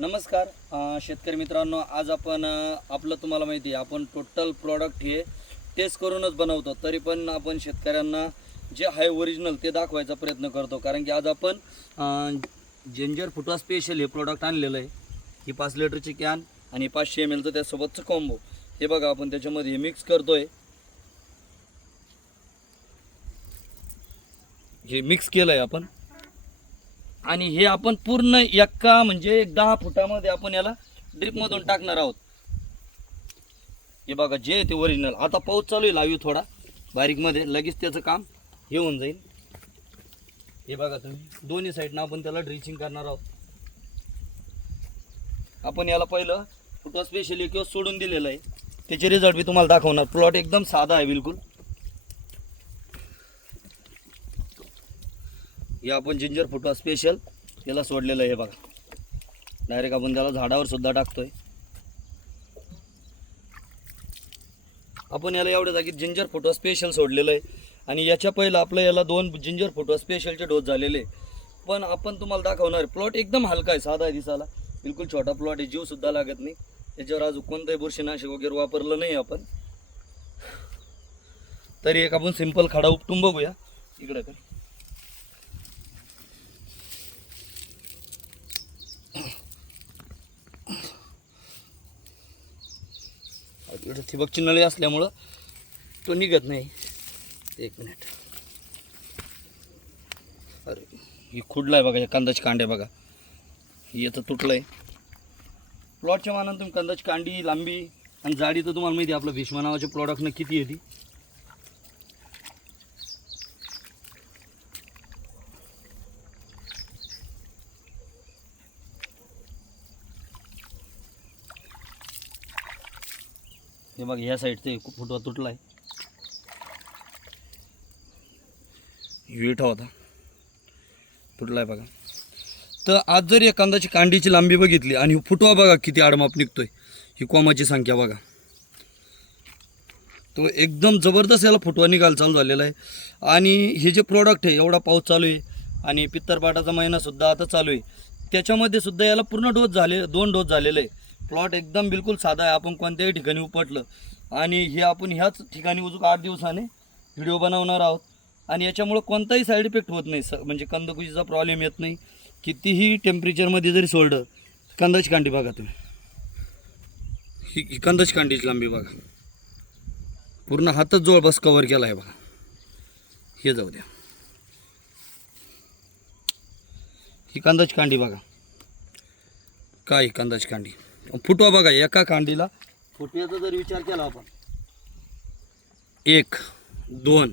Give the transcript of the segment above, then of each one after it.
नमस्कार शेतकरी मित्रांनो आज आपण आपलं तुम्हाला माहिती आहे आपण टोटल प्रॉडक्ट हे टेस्ट करूनच बनवतो. तरी पण आपण शेतकऱ्यांना जे आहे ओरिजिनल ते दाखवायचा प्रयत्न करतो. कारण की आज आपण जेंजर जिंजर फुटवा स्पेशल हे प्रॉडक्ट आणलेलं आहे. ही पाच लिटरची कॅन आणि पाचशे एम एलचं त्यासोबतचं कॉम्बो हे बघा आपण त्याच्यामध्ये मिक्स करतोय. हे मिक्स केलं आहे आपण. आणि हे आपण पूर्ण एका म्हणजे एक दहा फुटामध्ये आपण याला ड्रिपमधून टाकणार आहोत. हे बघा जे ते ओरिजिनल आता पाऊस चालू आहे लावी थोडा. बारीकमध्ये लगेच त्याचं काम हे होऊन जाईल. हे बघा तुम्ही. दोन्ही साईडनं आपण त्याला ड्रिचिंग करणार आहोत. आपण याला पहिलं फुटवा स्पेशली किंवा सोडून दिलेलं आहे त्याचे रिझल्ट मी तुम्हाला दाखवणार. प्लॉट एकदम साधा आहे बिलकुल. हे आपण जिंजर फुटवा स्पेशल याला सोडलेलं आहे बघा. डायरेक्ट आपण त्याला झाडावर सुद्धा टाकतोय. आपण याला एवढ्या जागी जिंजर फुटवा स्पेशल सोडलेलं आहे. आणि याच्या पहिलं आपलं याला दोन जिंजर फुटवा स्पेशलचे डोस झालेले आहे. पण आपण तुम्हाला दाखवणार प्लॉट एकदम हलका आहे साधा आहे दिसाला बिलकुल छोटा प्लॉट आहे जीव सुद्धा लागत नाही. त्याच्यावर अजून कोणतंही बुरशीनाशक वगैरे वापरलं नाही आपण. तरी एक आपण सिंपल खडा उपटून बघूया. इकडे कर. इकडे ठिबकची नळी असल्यामुळं तो निघत नाही. एक मिनिट. अरे ही खुडला आहे बघा या कांद्याची कांड्या बघा. ही आता तुटलं आहे प्लॉटच्या मानानं तुम्ही कांद्याची कांडी लांबी आणि जाडी तर तुम्हाला माहिती आहे आपलं भीष्मा नावाच्या प्रॉडक्टनं किती येते हे बघा ह्या साईडचं फुटवा तुटला आहे विठा होता. तुटला आहे बघा. तर आज जर या कांदाची कांडीची लांबी बघितली आणि फुटवा बघा किती आडमाप निघतोय ही कोमाची संख्या बघा. तो एकदम जबरदस्त याला फुटवा निघायला चालू झालेला आहे. आणि हे जे प्रोडक्ट आहे एवढा पाऊस चालू आहे आणि पित्तरपाटाचा महिनासुद्धा आता चालू आहे. त्याच्यामध्ये सुद्धा याला पूर्ण डोस झाले दोन डोस झालेले आहे. प्लॉट एकदम बिलकुल साधा आहे. आपण कोणत्याही ठिकाणी उपटलं आणि हे आपण ह्याच ठिकाणी उजूक आठ दिवसाने व्हिडिओ बनवणार आहोत. आणि याच्यामुळं कोणताही साईड इफेक्ट होत नाही. स म्हणजे कंदकुशीचा प्रॉब्लेम येत नाही. कितीही टेम्परेचरमध्ये जरी सोडलं कंदाची कांडी बघा तुम्ही. ही ही कंदाची कांडीची लांबी बघा. पूर्ण हातच जवळपास कवर केला आहे बघा. हे जाऊ द्या. ही कांदाची कांडी बघा. काय कांदाची कांडी? फुटवा बघा एका कांडीला. फुटव्याचा जर विचार केला आपण. एक दोन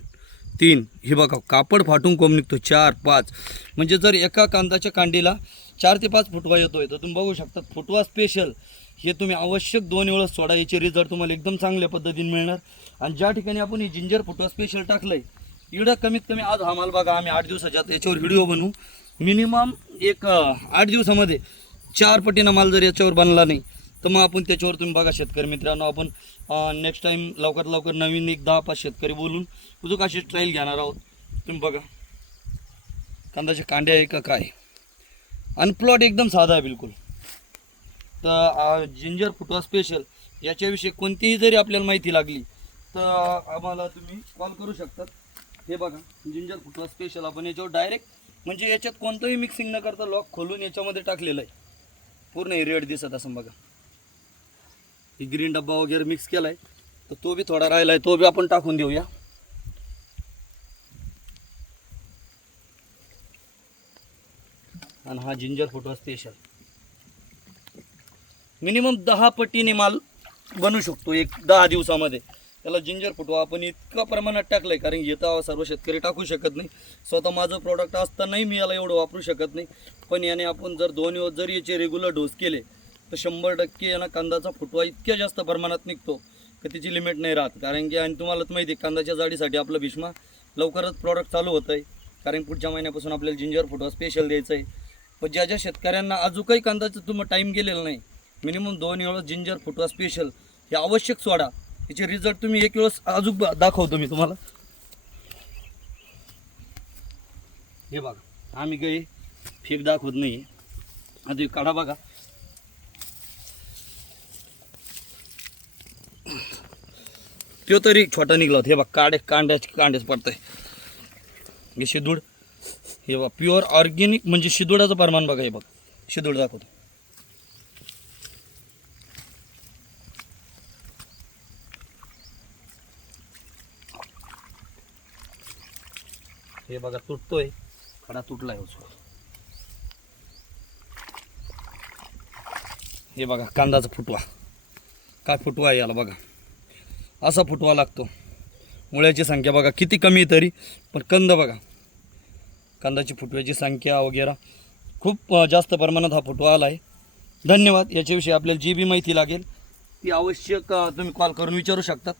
तीन. हे बघा कापड फाटून कोंब निघतो. चार पाच. म्हणजे जर एका कांदाच्या कांडीला चार ते पाच फुटवा येतोय तर तुम्ही बघू शकता फुटवा स्पेशल हे तुम्ही आवश्यक दोन वेळेस सोडा याचे रिझल्ट तुम्हाला एकदम चांगल्या पद्धतीने मिळणार. आणि ज्या ठिकाणी आपण ही जिंजर फुटवा स्पेशल टाकलंय इकडं कमीत कमी आज हा माल बघा आम्ही आठ दिवसाच्या याच्यावर व्हिडिओ बनवू. मिनिमम एक आठ दिवसामध्ये चार पटीनं माल जर याच्यावर बनला नाही तर मग आपण त्याच्यावर तुम्ही बघा शेतकरी मित्रांनो आपण नेक्स्ट टाईम लवकरात लवकर नवीन एक दहा पाच शेतकरी बोलून उजूक अशी ट्रायल घेणार आहोत. तुम्ही बघा. कांद्याचे कांडे आहे का काय? आणि प्लॉट एकदम साधा आहे बिलकुल. तर जिंजर फुटवा स्पेशल याच्याविषयी कोणतीही जरी आपल्याला माहिती लागली तर आम्हाला तुम्ही कॉल करू शकतात. हे बघा जिंजर फुटवा स्पेशल आपण याच्यावर डायरेक्ट म्हणजे याच्यात कोणतंही मिक्सिंग न करता लॉक खोलून याच्यामध्ये टाकलेलं आहे. पूर्ण हे रेड दिसत असं बघा. ही ग्रीन डब्बा वगैरे मिक्स केला आहे तर तो बी थोडा राहिला आहे तो बी आपण टाकून देऊया. आणि हा जिंजर फोटो स्पेशल मिनिमम दहा पटीने माल बनू शकतो एक दहा दिवसामध्ये. त्याला जिंजर फुटवा. आपण इतका प्रमाणात टाकलं आहे कारण येतं सर्व शेतकरी टाकू शकत नाही. स्वतः माझं प्रॉडक्ट असतानाही मी याला एवढं वापरू शकत नाही. पण याने आपण जर दोन दिवस जर याचे रेग्युलर डोस केले तर शंभर टक्के यांना कांदाचा फुटवा इतक्या जास्त प्रमाणात निघतो की त्याची लिमिट नाही राहत. कारण की आणि तुम्हाला तर माहिती आहे कांदाच्या जाडीसाठी आपलं भीष्मा लवकरच प्रॉडक्ट चालू होतं आहे कारण पुढच्या महिन्यापासून आपल्याला जिंजर फुटवा स्पेशल द्यायचं आहे. पण ज्या ज्या शेतकऱ्यांना अजूनही कांदाचं तुम्हाला टाईम गेलेला नाही मिनिमम दोन वेळा जिंजर फुटवा स्पेशल हे आवश्यक सोडा. याचे रिझल्ट तुम्ही एक वेळेस अजून दाखवतो मी तुम्हाला. हे बघा आम्ही काही फेक दाखवत नाही आधी काढा बघा. तो तरी छोटा निघला होता. हे बघ काढे कांड्याच कांड्याच पडतंय. हे शिदूड हे बघ प्युअर ऑर्गेनिक म्हणजे शिदुडाचं प्रमाण बघा हे बघ. शिदूड दाखवतो हे बघा तुटतोय. खडा तुटलाय हो उचलून हे बघा कांदाचा फुटवा. काय फुटवा आहे याला बघा. असा फुटवा लागतो. मुळ्याची संख्या बघा किती कमी आहे तरी. पण कंद बघा. कांदाची फुटव्याची संख्या वगैरे खूप जास्त प्रमाणात हा फुटवा आला आहे धन्यवाद. याच्याविषयी आपल्याला जी बी माहिती लागेल ती आवश्यक तुम्ही कॉल करून विचारू शकतात.